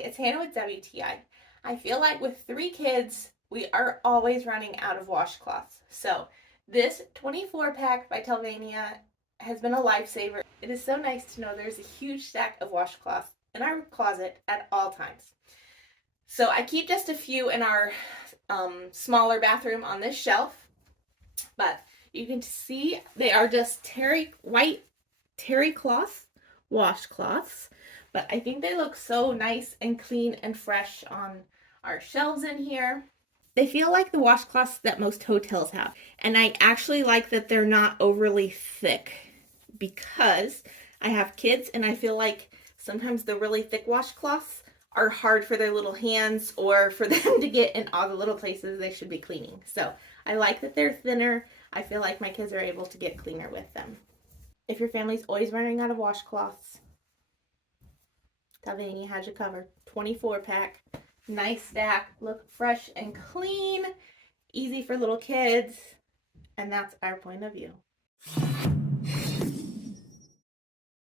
it's Hannah with WTI. I feel like with 3 kids, we are always running out of washcloths. So this 24 pack by Talvania has been a lifesaver. It is so nice to know there's a huge stack of washcloths in our closet at all times. So I keep just a few in our smaller bathroom on this shelf, but you can see they are just white terry cloth washcloths, but I think they look so nice and clean and fresh on our shelves in here. They feel like the washcloths that most hotels have, and I actually like that they're not overly thick because I have kids and I feel like sometimes the really thick washcloths are hard for their little hands or for them to get in all the little places they should be cleaning. So I like that they're thinner. I feel like my kids are able to get cleaner with them. If your family's always running out of washcloths, Talvania has you covered. 24 pack, nice stack, look fresh and clean, easy for little kids, and that's our point of view.